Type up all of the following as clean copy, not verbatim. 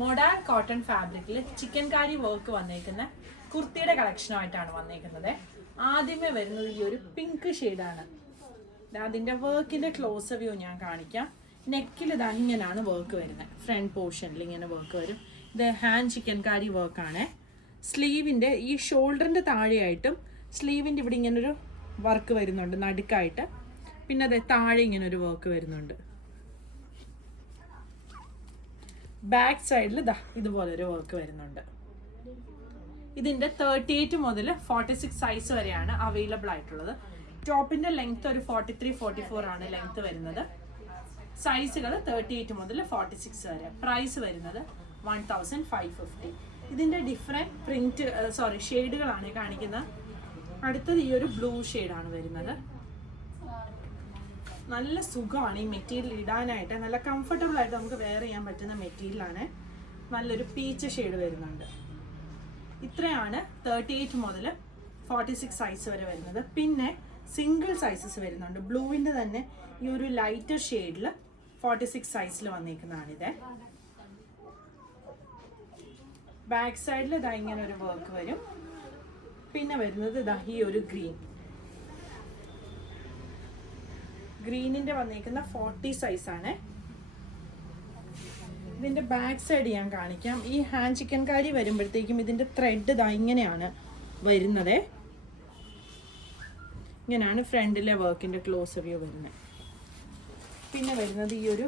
Modern cotton ഫാബ്രിക്കിൽ chicken കാരി work വന്നേക്കുന്ന കുർത്തിയുടെ കളക്ഷനുമായിട്ടാണ് വന്നേക്കുന്നത്. ആദ്യമേ വരുന്നത് ഈ ഒരു പിങ്ക് ഷെയ്ഡാണ്. അതിൻ്റെ വർക്കിൻ്റെ ക്ലോസ് വ്യൂ ഞാൻ കാണിക്കാം. നെക്കിൽ ഇത് ഇങ്ങനെയാണ് വർക്ക് വരുന്നത്. ഫ്രണ്ട് പോർഷനിൽ ഇങ്ങനെ വർക്ക് വരും. ഇത് ഹാൻഡ് ചിക്കൻ കാരി വർക്കാണ്. സ്ലീവിൻ്റെ ഈ ഷോൾഡറിൻ്റെ താഴെയായിട്ടും സ്ലീവിൻ്റെ ഇവിടെ ഇങ്ങനൊരു വർക്ക് വരുന്നുണ്ട് നടുക്കായിട്ട്. പിന്നെ അതെ താഴെ ഇങ്ങനൊരു വർക്ക് വരുന്നുണ്ട്. ബാക്ക് സൈഡിൽ ഇതാ ഇതുപോലൊരു വർക്ക് വരുന്നുണ്ട്. ഇതിൻ്റെ 38 മുതൽ 46 സൈസ് വരെയാണ് അവൈലബിൾ ആയിട്ടുള്ളത്. ടോപ്പിൻ്റെ ലെങ്ത് ഒരു 43-44 ആണ് ലെങ്ത് വരുന്നത്. സൈസുകൾ 38 മുതൽ 46 വരെ. പ്രൈസ് വരുന്നത് 1550. ഇതിൻ്റെ ഡിഫറെൻറ്റ് പ്രിൻറ്റ് ഷെയ്ഡുകളാണ് കാണിക്കുന്നത്. അടുത്തത് ഈ ഒരു ബ്ലൂ ഷെയ്ഡാണ് വരുന്നത്. നല്ല സുഖമാണ് ഈ മെറ്റീരിയൽ ഇടാനായിട്ട്. നല്ല കംഫർട്ടബിൾ ആയിട്ട് നമുക്ക് വെയർ ചെയ്യാൻ പറ്റുന്ന മെറ്റീരിയലാണ്. നല്ലൊരു പീച്ച് ഷെയ്ഡ് വരുന്നുണ്ട്. ഇത്രയാണ് 38 മുതൽ 46 സൈസ് വരെ വരുന്നത്. പിന്നെ സിംഗിൾ സൈസസ് വരുന്നുണ്ട്. ബ്ലൂവിൻ്റെ തന്നെ ഈ ഒരു ലൈറ്റർ ഷെയ്ഡിൽ 46 സൈസിൽ വന്നിരിക്കുന്നതാണിത്. ബാക്ക് സൈഡിൽ ഇതാ ഇങ്ങനെ ഒരു വർക്ക് വരും. പിന്നെ വരുന്നത് ഇതാ ഈ ഒരു ഗ്രീനിൻ്റെ വന്നിരിക്കുന്ന 40 സൈസാണ്. ഇതിൻ്റെ ബാക്ക് സൈഡ് ഞാൻ കാണിക്കാം. ഈ ഹാൻഡ് ചിക്കൻ കാരി വരുമ്പോഴത്തേക്കും ഇതിൻ്റെ ത്രെഡ് ഇതാ ഇങ്ങനെയാണ് വരുന്നത്. ഇങ്ങനെയാണ് ഫ്രണ്ടിലെ വർക്കിൻ്റെ ക്ലോസ് വ്യൂ വരുന്നത്. പിന്നെ വരുന്നത് ഈ ഒരു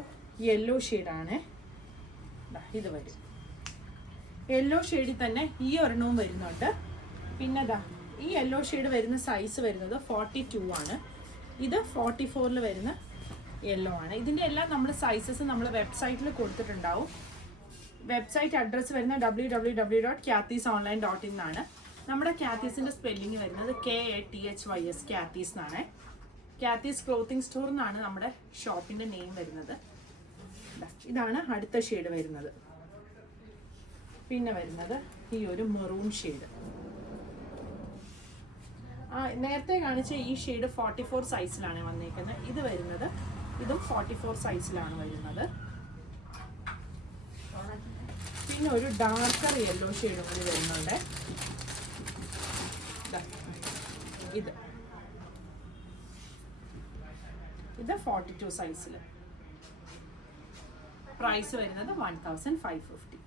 യെല്ലോ ഷെയ്ഡാണ്. ഇത് വരും. യെല്ലോ ഷെയ്ഡിൽ തന്നെ ഈ ഒരെണ്ണവും വരുന്നുണ്ട്. പിന്നെ ഈ യെല്ലോ ഷെയ്ഡ് വരുന്ന സൈസ് വരുന്നത് 42 ആണ്. ഇത് 44 വരുന്ന യെല്ലോ ആണ്. ഇതിൻ്റെ എല്ലാം നമ്മൾ സൈസസ് നമ്മൾ വെബ്സൈറ്റിൽ കൊടുത്തിട്ടുണ്ടാവും. വെബ്സൈറ്റ് അഡ്രസ്സ് വരുന്ന www.kathysonline.in എന്നാണ്. നമ്മുടെ കാത്തീസിൻ്റെ സ്പെല്ലിങ് വരുന്നത് KATHYS കാത്തീസ് എന്നാണ്. കാത്തീസ് ക്ലോത്തിങ് സ്റ്റോർ എന്നാണ് നമ്മുടെ ഷോപ്പിൻ്റെ നെയിം വരുന്നത്. ഇതാണ് അടുത്ത ഷെയ്ഡ് വരുന്നത്. പിന്നെ വരുന്നത് ഈ ഒരു മെറൂൺ ഷെയ്ഡ്. നേരത്തെ കാണിച്ച ഈ ഷെയ്ഡ് 44 സൈസിലാണ് വന്നിരിക്കുന്നത്. ഇത് വരുന്നത് ഇതും 44 സൈസിലാണ് വരുന്നത്. പിന്നെ ഒരു ഡാർക്കർ യെല്ലോ ഷെയ്ഡും കൂടി വരുന്നുണ്ട്. ഇത് 42 സൈസിൽ. പ്രൈസ് വരുന്നത് 1550.